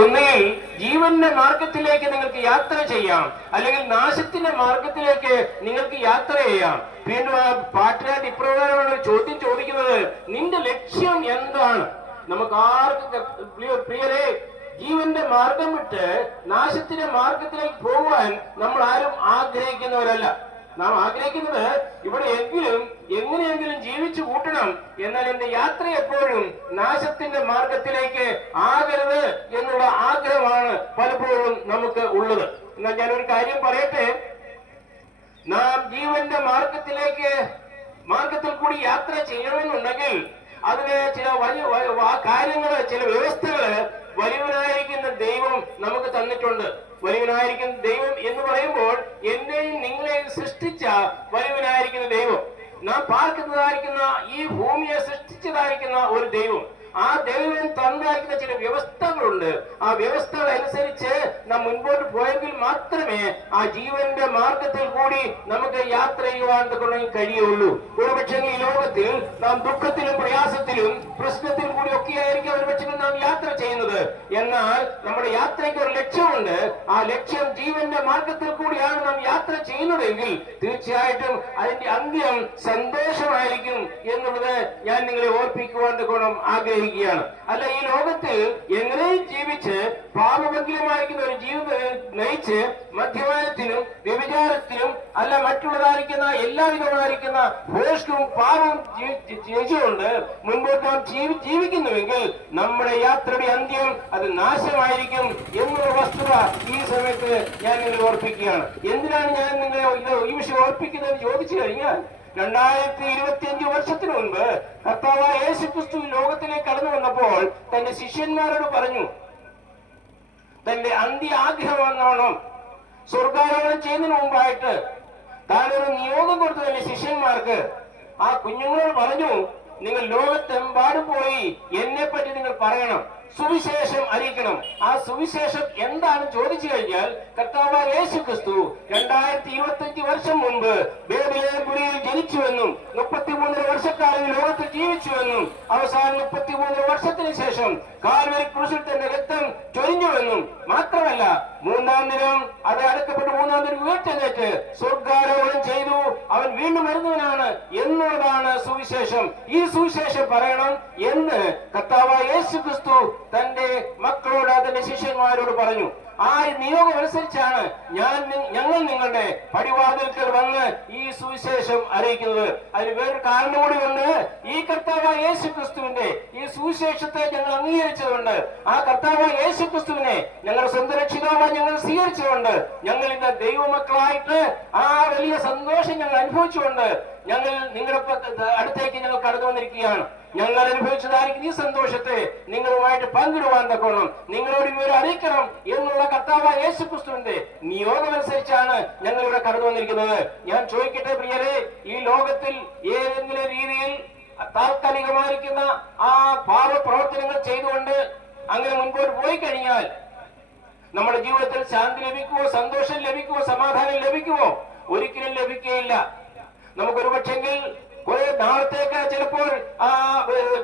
ഒന്നുകിൽ ജീവന്റെ മാർഗത്തിലേക്ക് നിങ്ങൾക്ക് യാത്ര ചെയ്യാം, അല്ലെങ്കിൽ നാശത്തിന്റെ മാർഗത്തിലേക്ക് നിങ്ങൾക്ക് യാത്ര ചെയ്യാം. വീണ്ടും ആ പാട്ടുകാരൻ ഇപ്രകാരമാണ് ചോദ്യം ചോദിക്കുന്നത്, നിന്റെ ലക്ഷ്യം എന്താണ്? നമുക്ക് ആർക്കും പ്രിയരെ, ജീവന്റെ മാർഗം വിട്ട് നാശത്തിന്റെ മാർഗത്തിലേക്ക് പോകുവാൻ നമ്മൾ ആരും ആഗ്രഹിക്കുന്നവരല്ല. നാം ആഗ്രഹിക്കുന്നത് ഇവിടെ എങ്ങനെയെങ്കിലും ജീവിച്ചു കൂട്ടണം. എന്നാൽ എന്റെ യാത്ര എപ്പോഴും നാശത്തിന്റെ മാർഗത്തിലേക്ക് ആകരുത് എന്നുള്ള ആഗ്രഹമാണ് പലപ്പോഴും നമുക്ക് ഉള്ളത്. എന്നാൽ ഞാനൊരു കാര്യം പറയട്ടെ, നാം ജീവന്റെ മാർഗത്തിൽ കൂടി യാത്ര ചെയ്യണമെന്നുണ്ടെങ്കിൽ അതിന് ചില കാര്യങ്ങള്, ചില വ്യവസ്ഥകള് വലിയവനായിരിക്കുന്ന ദൈവം നമുക്ക് തന്നിട്ടുണ്ട്. വലിയവനായിരിക്കുന്ന ദൈവം എന്ന് പറയുമ്പോൾ എന്നെയും നിങ്ങളെയും സൃഷ്ടിച്ച വലിയവനായിരിക്കുന്ന ദൈവം, നാം പാർക്കുന്നതായിരിക്കുന്ന ഈ ഭൂമിയെ സൃഷ്ടിച്ചതായിരിക്കുന്ന ഒരു ദൈവം, ആ ദൈവം തന്നിരിക്കുന്ന ചില വ്യവസ്ഥകളുണ്ട്. ആ വ്യവസ്ഥകൾ അനുസരിച്ച് നാം മുൻപോട്ട് പോയെങ്കിൽ മാത്രമേ ആ ജീവന്റെ മാർഗത്തിൽ കൂടി നമുക്ക് യാത്ര ചെയ്യുവാൻ കഴിയുള്ളൂ. ഒരുപക്ഷെ ഈ ലോകത്തിൽ നാം ദുഃഖത്തിലും പ്രയാസത്തിലും പ്രശ്നത്തിലും കൂടി ഒക്കെ ആയിരിക്കും ഒരുപക്ഷെ നാം യാത്ര ചെയ്യുന്നത്. എന്നാൽ നമ്മുടെ യാത്രയ്ക്ക് ഒരു ലക്ഷ്യമുണ്ട്. ആ ലക്ഷ്യം ജീവന്റെ മാർഗത്തിൽ കൂടിയാണ് നാം യാത്ര ചെയ്യുന്നതെങ്കിൽ തീർച്ചയായിട്ടും അതിന്റെ അന്ത്യം സന്തോഷമായിരിക്കും എന്നുള്ളത് ഞാൻ നിങ്ങളെ ഓർപ്പിക്കുവാൻ ആഗ്രഹിക്കുകയാണ്. അല്ല, ഈ ലോകത്തിൽ എങ്ങനെയും ജീവിച്ച് പാപമംഗലമായിരിക്കുന്ന ഒരു ജീവിതം നയിച്ച് മദ്യപാനത്തിനും വ്യഭിചാരത്തിനും അല്ല മറ്റുള്ളതായിരിക്കുന്ന എല്ലാവിധമായിരിക്കുന്ന ഭോഷ്കവും പാപവും ചെയ്തുകൊണ്ട് മുൻപോട്ട് നാം ജീവിക്കുന്നുവെങ്കിൽ നമ്മുടെ യാത്രയുടെ അന്ത്യം അത് നാശമായിരിക്കും എന്നുള്ള വസ്തുത ഈ സമയത്ത് ഞാൻ നിങ്ങളെ ഓർപ്പിക്കുകയാണ്. എന്തിനാണ് ഞാൻ നിങ്ങളെ ഈ വിഷയം ഓർപ്പിക്കുന്നത് ചോദിച്ചു കഴിഞ്ഞാൽ, 2025 വർഷത്തിന് മുൻപ് കർത്താവായ യേശുക്രിസ്തു ലോകത്തിലേക്ക് കടന്നു വന്നപ്പോൾ തന്റെ ശിഷ്യന്മാരോട് പറഞ്ഞു, തന്റെ അന്ത്യ ആഗ്രഹമെന്നോണം സ്വർഗാരോഹണം ചെയ്യുന്നതിന് മുമ്പായിട്ട് താനൊരു നിയോഗം കൊടുത്തു തന്റെ ശിഷ്യന്മാർക്ക്. ആ കുഞ്ഞുങ്ങളോട് പറഞ്ഞു, നിങ്ങൾ ലോകത്തെമ്പാടും പോയി എന്നെ പറ്റി നിങ്ങൾ പറയണം, സുവിശേഷം അറിയിക്കണം. ആ സുവിശേഷം എന്താണെന്ന് ചോദിച്ചു കഴിഞ്ഞാൽ, കർത്താവായ യേശുക്രിസ്തു 2025 വർഷം മുൻപ് ബേത്ലഹേമിൽ ജനിച്ചുവെന്നും 33 വർഷക്കാലം ലോകത്തിൽ ജീവിച്ചുവെന്നും അവസാനം 33 വർഷത്തിന് ശേഷം കാൽവരി ക്രൂശിൽ തന്റെ രക്തം ചൊരിഞ്ഞുവെന്നും മാത്രമല്ല 3-ാം ദിനം അത് അടക്കപ്പെട്ട് 3-ാം ദിനം ഉയർത്തെഴുന്നേറ്റ് സ്വർഗാരോഹണം ചെയ്തു, അവൻ വീണ്ടും വരുന്നവനാണ് എന്നുള്ളതാണ് സുവിശേഷം. ഈ സുവിശേഷം പറയണം എന്ന് കർത്താവായ യേശുക്രിസ്തു തന്റെ മക്കളോട്, തന്റെ ശിഷ്യന്മാരോട് പറഞ്ഞു. ആ നിയോഗം അനുസരിച്ചാണ് ഞങ്ങൾ നിങ്ങളുടെ പടിവാതിൽക്കൽ വന്ന് ഈ സുവിശേഷം അറിയിക്കുന്നത്. അതിന് വേറൊരു കാരണം കൂടി ഉണ്ട്. ഈ കർത്താവായ യേശുക്രിസ്തുവിന്റെ ഈ സുവിശേഷത്തെ ഞങ്ങൾ അംഗീകരിച്ചതുകൊണ്ട്, ആ കർത്താവായ യേശുക്രിസ്തുവിനെ ഞങ്ങളുടെ സ്വന്തം രക്ഷിതാവായി ഞങ്ങൾ സ്വീകരിച്ചുകൊണ്ട്, ഞങ്ങൾ ഇന്ന് ദൈവമക്കളായിട്ട് ആ വലിയ സന്തോഷം ഞങ്ങൾ അനുഭവിച്ചുകൊണ്ട് ഞങ്ങൾ നിങ്ങളുടെ അടുത്തേക്ക് ഞങ്ങൾ കടന്നു വന്നിരിക്കുകയാണ്. ഞങ്ങൾ അനുഭവിച്ചതായിരിക്കും ഈ സന്തോഷത്തെ നിങ്ങളുമായിട്ട് പങ്കിടുവാൻ തക്കോണം, നിങ്ങളോട് ഇവരെ അറിയിക്കണം എന്നുള്ള കർത്താവായ യേശുക്രിസ്തുവിന്റെ നിയോഗമനുസരിച്ചാണ് ഞങ്ങൾ ഇവിടെ കടന്നു വന്നിരിക്കുന്നത്. ഞാൻ ചോദിക്കട്ടെ പ്രിയരെ, ഈ ലോകത്തിൽ ഏതെങ്കിലും രീതിയിൽ താൽക്കാലികമായിരിക്കുന്ന ആ പാപപ്രവർത്തനങ്ങൾ ചെയ്തുകൊണ്ട് അങ്ങനെ മുൻപോട്ട് പോയി കഴിഞ്ഞാൽ നമ്മുടെ ജീവിതത്തിൽ ശാന്തി ലഭിക്കുമോ, സന്തോഷം ലഭിക്കുമോ, സമാധാനം ലഭിക്കുമോ? ഒരിക്കലും ലഭിക്കുകയില്ല. നമുക്കൊരു പക്ഷെങ്കിൽ കുറെ നാളത്തേക്ക് ചിലപ്പോൾ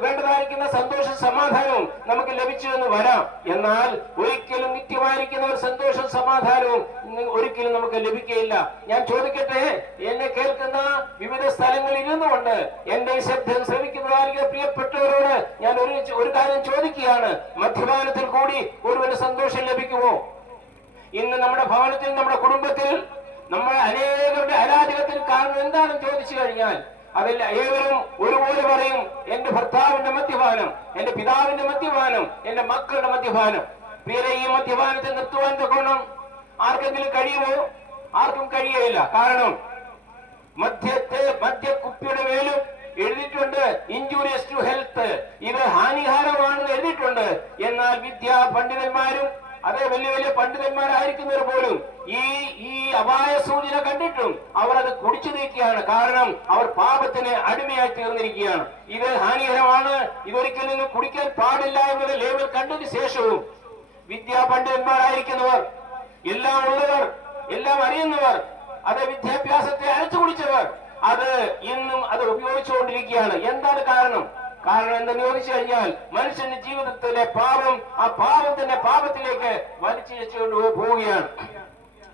വേണ്ടതായിരിക്കുന്ന സന്തോഷം സമാധാനവും നമുക്ക് ലഭിച്ചു എന്ന് വരാം. എന്നാൽ ഒരിക്കലും നിത്യമായിരിക്കുന്ന ഒരു സന്തോഷം സമാധാനവും ഒരിക്കലും നമുക്ക് ലഭിക്കുകയില്ല. ഞാൻ ചോദിക്കട്ടെ, എന്നെ കേൾക്കുന്ന വിവിധ സ്ഥലങ്ങളിൽ ഇരുന്നുകൊണ്ട് എന്റെ ശബ്ദം ശ്രമിക്കുന്നതായിരിക്കുന്ന പ്രിയപ്പെട്ടവരോട് ഞാൻ ഒരു കാര്യം ചോദിക്കുകയാണ്, മദ്യപാനത്തിൽ കൂടി ഒരുവന് സന്തോഷം ലഭിക്കുമോ? ഇന്ന് നമ്മുടെ ഭവനത്തിൽ, നമ്മുടെ കുടുംബത്തിൽ നമ്മൾ അനേകരുടെ അരാജകത്തിന് കാരണം എന്താണെന്ന് ചോദിച്ചു കഴിഞ്ഞാൽ അതിൽ ഏവരും ഒരുപോലെ പറയും, എന്റെ ഭർത്താവിന്റെ മദ്യപാനം, എന്റെ പിതാവിന്റെ മദ്യപാനം, എന്റെ മക്കളുടെ മദ്യപാനം. പ്രിയരെ, ഈ മദ്യപാനത്തെ നിർത്തുവാൻ തക്കോണം ആർക്കെങ്കിലും കഴിയുമോ? ആർക്കും കഴിയുകയില്ല. കാരണം മദ്യക്കുപ്പിയുടെ മേലും എഴുതിയിട്ടുണ്ട് ഇൻജൂറിയസ് ടു ഹെൽത്ത്, ഇത് ഹാനികാരമാണെന്ന് എഴുതിയിട്ടുണ്ട്. എന്നാൽ പണ്ഡിതന്മാരും അതേ വലിയ വലിയ പണ്ഡിതന്മാരായിരിക്കുന്നവർ പോലും ഈ അപായ സൂചന കണ്ടിട്ടും അവർ അത് കുടിച്ചു നീക്കുകയാണ്. കാരണം അവർ പാപത്തിന് അടിമയായി തീർന്നിരിക്കുകയാണ്. ഇത് ഹാനികരമാണ്, ഇതൊരിക്കലും നിങ്ങൾ കുടിക്കാൻ പാടില്ല എന്നുള്ള ലേബൽ കണ്ടതിന് ശേഷവും പണ്ഡിതന്മാരായിരിക്കുന്നവർ, എല്ലാം ഉള്ളവർ, എല്ലാം അറിയുന്നവർ, അത് വിദ്യാഭ്യാസത്തെ അരച്ചു കുടിച്ചവർ അത് ഇന്നും അത് ഉപയോഗിച്ചുകൊണ്ടിരിക്കുകയാണ്. എന്താണ് കാരണം? കാരണം എന്തെന്ന് ചോദിച്ചു കഴിഞ്ഞാൽ മനുഷ്യന്റെ ജീവിതത്തിലെ പാപം ആ പാപത്തിന്റെ പാപത്തിലേക്ക് വലിച്ചിഴച്ചുകൊണ്ട് പോവുകയാണ്.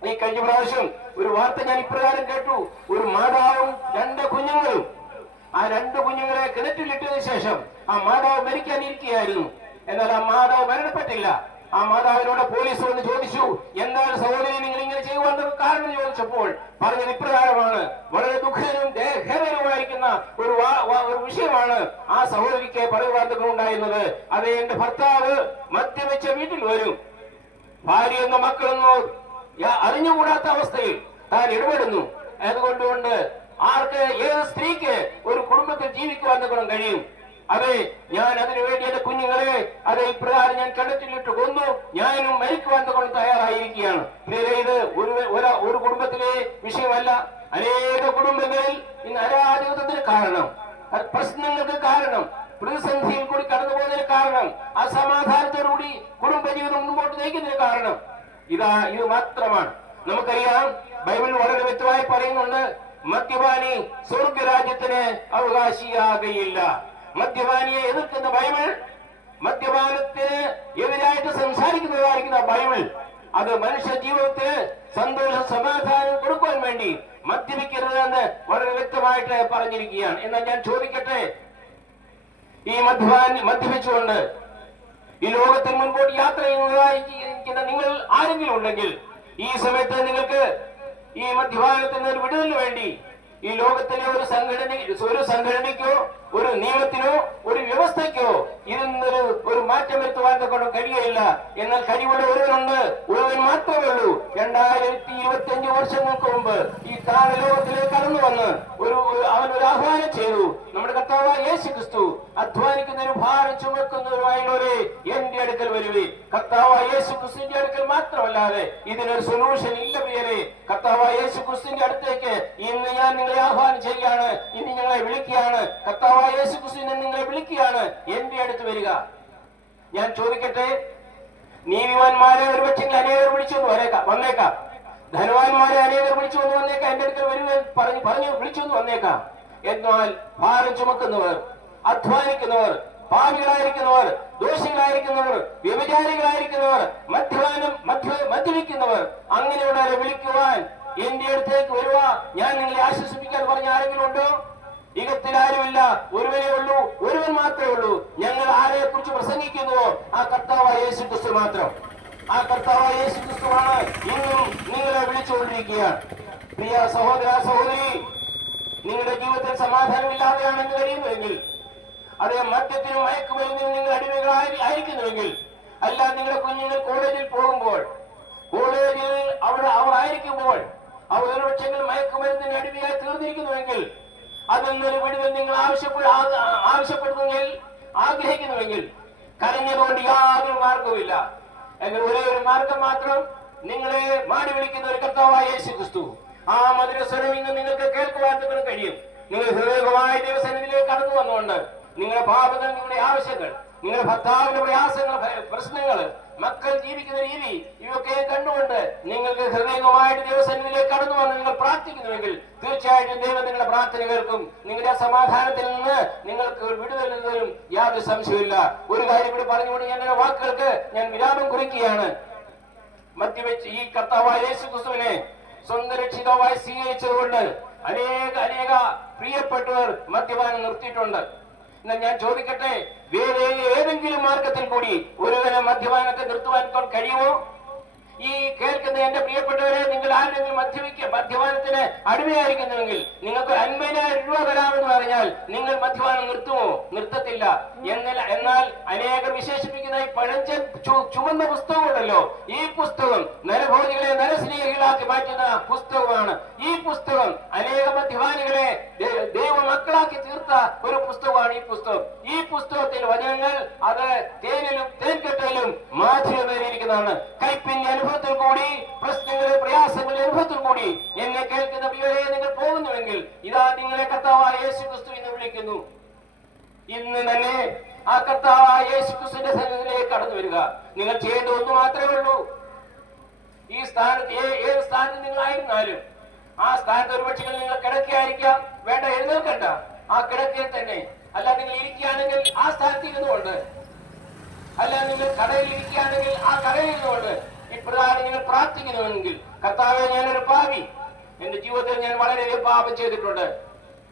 ഈ കഴിഞ്ഞ പ്രാവശ്യം ഒരു വാർത്ത ഞാൻ ഇപ്രകാരം കേട്ടു. ഒരു മാതാവും 2 കുഞ്ഞുങ്ങളും, ആ 2 കുഞ്ഞുങ്ങളെ കിണറ്റിലിട്ടതിനു ശേഷം ആ മാതാവ് മരിക്കാനിരിക്കുകയായിരുന്നു. എന്നാൽ ആ മാതാവ് മരണപ്പെട്ടില്ല. ആ മാതാവിനോട് പോലീസ് വന്ന് ചോദിച്ചു, എന്താണ് സഹോദരി നിങ്ങൾ ഇങ്ങനെ ചെയ്യുവാൻ കാരണം ചോദിച്ചപ്പോൾ പറഞ്ഞത് ഇപ്രകാരമാണ്. വളരെ ദുഃഖകരവും ഖേദകരവുമായിരിക്കുന്ന ഒരു വിഷയമാണ് ആ സഹോദരിക്ക് പറയുവാർത്തകൾ ഉണ്ടായിരുന്നത്. അത് എന്റെ ഭർത്താവ് മദ്യപിച്ച വീട്ടിൽ വരും, ഭാര്യയെന്നോ മക്കളെന്നോ അറിഞ്ഞുകൂടാത്ത അവസ്ഥയിൽ താൻ ഇടപെടുന്നു. അതുകൊണ്ടുകൊണ്ട് ആർക്ക് ഏത് സ്ത്രീക്ക് ഒരു കുടുംബത്തിൽ ജീവിക്കുവാൻ കഴിയും? അതെ, ഞാൻ അതിനുവേണ്ടി എന്റെ കുഞ്ഞുങ്ങളെ ഇപ്രകാരം ഞാൻ കിണറ്റിലിട്ട് കൊന്നു, ഞാനും മരിക്കുവാൻ കൊണ്ട് തയ്യാറായിരിക്കുകയാണ്. ഇത് ഒരു കുടുംബത്തിലെ വിഷയമല്ല. അനേക കുടുംബങ്ങളിൽ ഇന്ന് അരാജകത്വത്തിന് കാരണം, പ്രശ്നങ്ങൾക്ക് കാരണം, പ്രതിസന്ധിയിൽ കൂടി കടന്നു പോകുന്നതിന് കാരണം, അസമാധാനത്തോടുകൂടി കുടുംബജീവിതം മുമ്പോട്ട് നയിക്കുന്നതിന് കാരണം ഇത് മാത്രമാണ്. നമുക്കറിയാം, ബൈബിൾ വളരെ വ്യക്തമായി പറയുന്നുണ്ട്, മദ്യപാനി സ്വർഗരാജ്യത്തിന് അവകാശിയാകയില്ല. മദ്യപാനിയെ എതിർക്കുന്ന ബൈബിൾ, മദ്യപാനത്തിന് എതിരായിട്ട് സംസാരിക്കുന്നതായിരിക്കുന്ന ബൈബിൾ, അത് മനുഷ്യ ജീവിതത്തിന് സന്തോഷം സമാധാനം കൊടുക്കുവാൻ വേണ്ടി മദ്യപിക്കരുതെന്ന് വളരെ വ്യക്തമായിട്ട് പറഞ്ഞിരിക്കുകയാണ്. എന്നാൽ ഞാൻ ചോദിക്കട്ടെ, ഈ മദ്യപിച്ചുകൊണ്ട് ഈ ലോകത്തിന് മുൻപോട്ട് യാത്ര ചെയ്യുന്നതായിരിക്കുന്ന നിങ്ങൾ ആരെങ്കിലും ഉണ്ടെങ്കിൽ ഈ സമയത്ത് നിങ്ങൾക്ക് ഈ മദ്യപാനത്തിന് ഒരു വിടുതലിന് വേണ്ടി ഈ ലോകത്തിലെ ഒരു സംഘടനയ്ക്കോ ഒരു നിയമത്തിനോ ഒരു വ്യവസ്ഥയ്ക്കോ ഇതിനൊരു ഒരു മാറ്റം വരുത്തുവാൻ കൊണ്ട് കഴിയില്ല. എന്നാൽ കഴിവുള്ള ഒരുവനുണ്ട്, ഒരുവൻ മാത്രമേ ഉള്ളൂ. 2025 വർഷങ്ങൾക്ക് മുമ്പ് ഈ ലോകത്തിലേക്ക് കടന്നു വന്ന് അവനൊരു ആഹ്വാനം ചെയ്തു. നമ്മുടെ കർത്താവായ യേശു ക്രിസ്തു, അധ്വാനിക്കുന്നൊരു ഭാരം ചുമക്കുന്നവരുമായുള്ളവരെ എന്റെ അടുക്കൽ വരുവേ. കർത്താവായ യേശു ക്രിസ്തുവിന്റെ അടുക്കൽ മാത്രമല്ലാതെ ഇതിനൊരു സൊല്യൂഷൻ ഇല്ല പ്രിയരെ. കർത്താവായ യേശു ക്രിസ്തുവിന്റെ അടുത്തേക്ക് ഇന്ന് ഞാൻ നിങ്ങളെ ആഹ്വാനം ചെയ്യുകയാണ്, ഇന്ന് ഞങ്ങളെ വിളിക്കുകയാണ്. കർത്താവായ യേശു ക്രിസ്തുവിനെ നിങ്ങളെ വിളിക്കുകയാണ്, എന്റെ അടുത്ത് വരിക. ഞാൻ ചോദിക്കട്ടെ, നീതിമാന്മാരെ ഒരുപക്ഷെ അനേകർ വിളിച്ചു വന്നേക്കാം, ധനവാന്മാരെ അനേകർ വിളിച്ചു വന്നേക്കാം, എന്റെ അടുക്കൽ വരുവാൻ പറഞ്ഞു വിളിച്ചു വന്നേക്കാം. എന്നാൽ ഭാരം ചുമക്കുന്നവർ, അധ്വാനിക്കുന്നവർ, പാപികളായിരിക്കുന്നവർ, ദോഷികളായിരിക്കുന്നവർ, വ്യഭിചാരികളായിരിക്കുന്നവർ, മദ്യപിക്കുന്നവർ, അങ്ങനെയുള്ളവരെ വിളിക്കുവാൻ എന്റെ അടുത്തേക്ക് വരുക, ഞാൻ നിങ്ങളെ ആശ്വസിപ്പിക്കാൻ പറഞ്ഞ ആരെങ്കിലും ഉണ്ടോ? യുഗത്തിൽ ആരുമില്ല, ഒരുവനേ ഉള്ളൂ, ഒരുവൻ മാത്രമേ ഉള്ളൂ. ഞങ്ങൾ ആരെ കുറിച്ച് പ്രസംഗിക്കുന്നുവോ ആ കർത്താവായ യേശു ക്രിസ്തു മാത്രം. ആ കർത്താവായ യേശു ക്രിസ്തുവാണ് ഇന്നും നിങ്ങളെ വിളിച്ചുകൊണ്ടിരിക്കുകയാണ്. പ്രിയ സഹോദര സഹോദരി, നിങ്ങളുടെ ജീവിതത്തിൽ സമാധാനമില്ലാതെയാണെന്ന് കഴിയുന്നുവെങ്കിൽ, അതേ മദ്യത്തിനും മയക്കുമരുന്നിനും നിങ്ങൾ അടിമകളായിരിക്കുന്നുവെങ്കിൽ, അല്ല നിങ്ങളുടെ കുഞ്ഞുങ്ങൾ കോളേജിൽ പോകുമ്പോൾ, കോളേജിൽ അവർ ആയിരിക്കുമ്പോൾ അവർ ഒരുപക്ഷെ മയക്കുമരുന്നിന് അടിമയായി തീർന്നിരിക്കുന്നുവെങ്കിൽ, അതിൽ നിന്നൊരു വിടുതൽ നിങ്ങൾ ആവശ്യപ്പെടുന്നെങ്കിൽ, ആഗ്രഹിക്കുന്നുവെങ്കിൽ, കരഞ്ഞതുകൊണ്ട് യാതൊരു മാർഗവുമില്ല. എന്നാൽ ഒരേ ഒരു മാർഗം മാത്രം, നിങ്ങളെ മാടി വിളിക്കുന്ന ഒരു കർത്താവായ യേശു ക്രിസ്തു. ആ മധുരസ്വരം ഇന്ന് നിങ്ങൾക്ക് കേൾക്കുവാൻ കഴിയും. നിങ്ങൾ ഹൃദയമായ ദൈവസന്നിധിയിലേക്ക് കടന്നു വന്നുകൊണ്ട് നിങ്ങളുടെ പാപങ്ങൾ, നിങ്ങളുടെ ആവശ്യങ്ങൾ, നിങ്ങളുടെ ഭർത്താവിന്റെ പ്രയാസങ്ങൾ, പ്രശ്നങ്ങൾ, മക്കൾ ജീവിക്കുന്ന രീതി, ഇവയൊക്കെ കണ്ടുകൊണ്ട് നിങ്ങൾക്ക് ഹൃദയമായിട്ട് ദൈവസന്നിധിയിലേക്ക് കടന്നു വന്ന് നിങ്ങൾ പ്രാർത്ഥിക്കുന്നുവെങ്കിൽ തീർച്ചയായിട്ടും ദൈവം നിങ്ങളുടെ പ്രാർത്ഥന കേൾക്കും. നിങ്ങളുടെ സമാധാനത്തിൽ നിന്ന് നിങ്ങൾക്ക് വിടുതൽ തരും, യാതൊരു സംശയമില്ല. ഒരു കാര്യം കൂടി പറഞ്ഞുകൊണ്ട് ഞാൻ എന്റെ വാക്കുകൾക്ക് ഞാൻ വിരാമം കുറിക്കുകയാണ്. മദ്യപിച്ച് ഈ കർത്താവായ യേശു ക്രിസ്തുവിനെ സ്വന്തം രക്ഷിതാവായി സ്വീകരിച്ചതുകൊണ്ട് അനേക പ്രിയപ്പെട്ടവർ മദ്യപാനം നിർത്തിയിട്ടുണ്ട്. എന്നാൽ ഞാൻ ചോദിക്കട്ടെ, വേറെ ഏതെങ്കിലും മാർഗത്തിൽ കൂടി ഒരുവനെ മദ്യപാനത്തെ നിർത്തുവാൻ കഴിയുമോ? ഈ കേൾക്കുന്ന എന്റെ പ്രിയപ്പെട്ടവരെ, നിങ്ങൾ ആരെങ്കിലും മദ്യപാനത്തിന് അടിമയായിരിക്കുന്നുവെങ്കിൽ നിങ്ങൾക്ക് 50,000 രൂപ തരാമെന്ന് പറഞ്ഞാൽ നിങ്ങൾ മദ്യപാനം നിർത്തുമോ? നിർത്തത്തില്ല. എന്നാൽ അനേകർ വിശേഷിപ്പിക്കുന്ന ഈ പഴഞ്ചൻ ചുമന്ന പുസ്തകമുണ്ടല്ലോ, ഈ പുസ്തകം നരഭോജികളെ നരസ്നേഹികളാക്കി മാറ്റുന്ന പുസ്തകമാണ്. ഈ പുസ്തകം അനേക മദ്യപാനികളെ ദൈവമക്കളാക്കി തീർത്ത ഒരു പുസ്തകമാണ് ഈ പുസ്തകം. ഈ പുസ്തകത്തിൽ വചനങ്ങൾ അത് തേനിലും തേൻകെട്ടയിലും മാധുര്യമേറിയിരിക്കുന്നതാണ്. കൈപ്പിന്റെ അനുഭവത്തിൽ കൂടി, പ്രശ്നങ്ങളുടെ പ്രയാസങ്ങളുടെ അനുഭവത്തിൽ കൂടി എന്നെ കേൾക്കുന്ന പ്രിയരെ നിങ്ങൾ പോകുന്നുവെങ്കിൽ, ഇതാ നിങ്ങളെ കർത്താവായ യേശു ക്രിസ്തു എന്ന് വിളിക്കുന്നു. ഇന്ന് തന്നെ ആ കർത്താവായ യേശു ക്രിസ്തുവിന്റെ സന്നിധിയിലേക്ക് കടന്നു വരിക. നിങ്ങൾ ചെയ്യേണ്ട ഒന്ന് മാത്രമേ ഉള്ളൂ. ഈ സ്ഥാനത്ത് ഏത് സ്ഥാനത്ത് നിങ്ങളായിരുന്നാലും ആ സ്ഥാനത്ത് ഒരുപക്ഷെ നിങ്ങൾ കിടക്കുകയായിരിക്കാം, വേണ്ട എഴുന്നേൽക്കണ്ട, ആ കിടക്കയിൽ തന്നെ അല്ല നിങ്ങൾ ഇരിക്കുകയാണെങ്കിൽ ആ സ്ഥാനത്ത് ഇരുന്നുകൊണ്ട്, അല്ല നിങ്ങൾ കടയിൽ ഇരിക്കുകയാണെങ്കിൽ ആ കടയിൽ ഇരുന്നുകൊണ്ട് ഇപ്രകാരം നിങ്ങൾ പ്രാർത്ഥിക്കുന്നുവെങ്കിൽ, കർത്താവേ, ഞാനൊരു പാപി, എന്റെ ജീവിതത്തിൽ ഞാൻ വളരെയധികം പാപം ചെയ്തിട്ടുണ്ട്.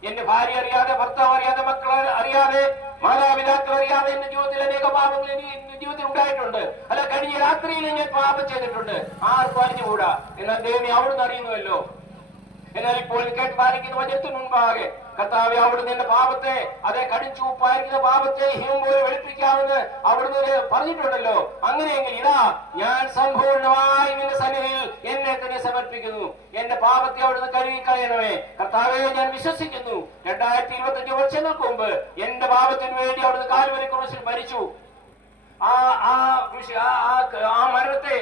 എന്റെ ഭാര്യ അറിയാതെ, ഭർത്താവ് അറിയാതെ, മക്കൾ അറിയാതെ, മാതാപിതാക്കൾ അറിയാതെ എന്റെ ജീവിതത്തിൽ അനേക പാപങ്ങൾ എന്റെ ജീവിതത്തിൽ ഉണ്ടായിട്ടുണ്ട്. അല്ല, കഴിഞ്ഞ രാത്രിയിൽ ഞാൻ പാപം ചെയ്തിട്ടുണ്ട്. ആർക്കും അറിഞ്ഞുകൂടാ. എന്നാൽ ദൈവമേ, അവിടുന്ന് അറിയുന്നുവല്ലോ. എന്നാൽ ഇപ്പോൾ കേട്ട് പാലിക്കുന്ന വചനത്തിന് മുൻപാകെ കർത്താവേ, അവിടുന്ന് എന്റെ പാപത്തെ, അതേ കടിച്ചുപ്പായിരിക്കുന്ന പാപത്തെ ഹിമം പോലെ വെളുപ്പിക്കാമെന്ന് അവിടുന്ന് പറഞ്ഞിട്ടുണ്ടല്ലോ. അങ്ങനെയെങ്കിൽ ഇതാ ഞാൻ സമ്പൂർണമായി നിന്റെ സന്നിധിയിൽ എന്നെ തന്നെ സമർപ്പിക്കുന്നു. എന്റെ പാപത്തെ അവിടുന്ന് കഴുകിക്കളയണമേ. കർത്താവേ, ഞാൻ വിശ്വസിക്കുന്നു 2025 വർഷങ്ങൾക്ക് മുമ്പ് എന്റെ പാപത്തിന് വേണ്ടി അവിടുന്ന് കാൽവരി ക്രൂശിൽ മരിച്ചു. ആ മരണത്തെ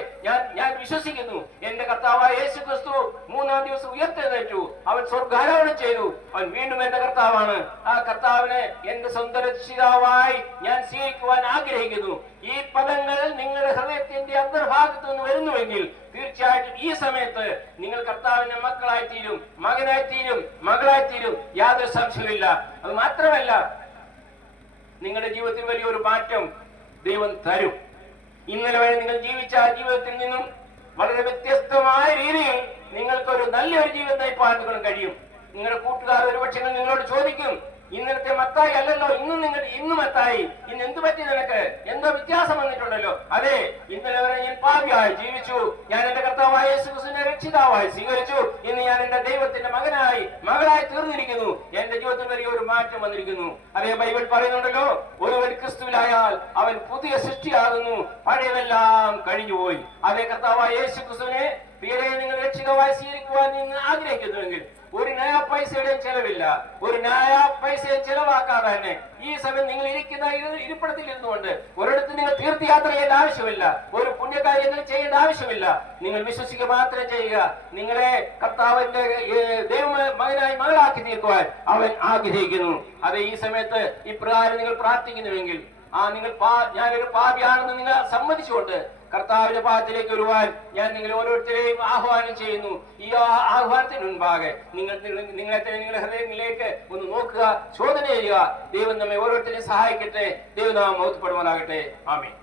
ഞാൻ വിശ്വസിക്കുന്നു. എന്റെ കർത്താവായ യേശു ക്രിസ്തു 3-ാം ദിവസം ഉയർത്തെഴുന്നേറ്റു. അവൻ സ്വർഗ്ഗാരോഹണം ചെയ്തു. അവൻ വീണ്ടും എന്റെ കർത്താവാണ്. ആ കർത്താവിനെ എന്റെ സ്വന്തം രക്ഷിതാവായി ഞാൻ സ്വീകരിക്കുവാൻ ആഗ്രഹിക്കുന്നു. ഈ പദങ്ങൾ നിങ്ങളുടെ ഹൃദയത്തിന്റെ അന്തർഭാഗത്തു നിന്ന് വരുന്നുവെങ്കിൽ തീർച്ചയായിട്ടും ഈ സമയത്ത് നിങ്ങൾ കർത്താവിന്റെ മക്കളായിത്തീരും, മകനായിത്തീരും, മകളായിത്തീരും. യാതൊരു സംശയമില്ല. അത് മാത്രമല്ല, നിങ്ങളുടെ ജീവിതത്തിൽ വലിയൊരു മാറ്റം ദൈവം തരും. ഇന്നലെ വരെ നിങ്ങൾ ജീവിച്ച ആ ജീവിതത്തിൽ നിന്നും വളരെ വ്യത്യസ്തമായ രീതിയിൽ നിങ്ങൾക്കൊരു നല്ലൊരു ജീവിതം നയിപ്പാൻ കഴിയും. നിങ്ങളുടെ കൂട്ടുകാർ ഒരുപക്ഷെ നിങ്ങളോട് ചോദിക്കും, ഇന്നലത്തെ മത്തായി അല്ലല്ലോ, ഇന്ന് മത്തായി, ഇന്ന് എന്ത് പറ്റി നിനക്ക്? എന്തോ വ്യത്യാസം വന്നിട്ടുണ്ടല്ലോ. അതെ, ഇന്നലെ വരെ ഞാൻ പാപിയായി ജീവിച്ചു. ഞാൻ എന്റെ കർത്താവായ യേശു ക്രിസ്തുവിനെ രക്ഷിതാവായി സ്വീകരിച്ചു. ഇന്ന് ഞാൻ എന്റെ ദൈവത്തിന്റെ മകനായി, മകളായി തീർന്നിരിക്കുന്നു. എന്റെ ജീവിതത്തിൽ വലിയ ഒരു മാറ്റം വന്നിരിക്കുന്നു. അതേ, ബൈബിൾ പറയുന്നുണ്ടല്ലോ, ഒരുവൻ ക്രിസ്തുവിലായാൽ അവൻ പുതിയ സൃഷ്ടിയാകുന്നു, പഴയതെല്ലാം കഴിഞ്ഞുപോയി. അതേ, കർത്താവായ യേശു ക്രിസ്തുവിനെ തീരെ നിങ്ങൾ രക്ഷിതാവായി സ്വീകരിക്കുവാൻ നിങ്ങൾ ആഗ്രഹിക്കുന്നുവെങ്കിൽ ഒരു നയാ പൈസയുടെയും ചെലവില്ല. ഒരു നയാ പൈസയും ചെലവാക്കാതെ തന്നെ ഈ സമയം നിങ്ങൾ ഇരിക്കുന്ന ഇരിപ്പിടത്തിൽ ഇരുന്നുകൊണ്ട് ഒരിടത്ത് നിങ്ങൾ തീർത്ഥയാത്ര ചെയ്യേണ്ട ആവശ്യമില്ല. ഒരു പുണ്യകാര്യങ്ങൾ ചെയ്യേണ്ട ആവശ്യമില്ല. നിങ്ങൾ വിശ്വസിക്കുക മാത്രം ചെയ്യുക. നിങ്ങളെ കർത്താവിന്റെ ദൈവ മകനായി മകളാക്കി തീർക്കുവാൻ അവൻ ആഗ്രഹിക്കുന്നു. അത് ഈ സമയത്ത് ഇപ്രകാരം നിങ്ങൾ പ്രാർത്ഥിക്കുന്നുവെങ്കിൽ, ഞാനൊരു പാപിയാണെന്ന് നിങ്ങൾ സമ്മതിച്ചുകൊണ്ട് കർത്താവിന്റെ പാദത്തിലേക്ക് വരുവാൻ ഞാൻ നിങ്ങൾ ഓരോരുത്തരെയും ആഹ്വാനം ചെയ്യുന്നു. ഈ ആഹ്വാനത്തിന് മുൻപാകെ നിങ്ങളെ നിങ്ങളുടെ ഹൃദയങ്ങളിലേക്ക് ഒന്ന് നോക്കുക, ശോധന ചെയ്യുക. ദൈവം നമ്മെ ഓരോരുത്തരെയും സഹായിക്കട്ടെ. ദൈവനാമം മഹത്വപ്പെടുവാനാകട്ടെ. ആമേൻ.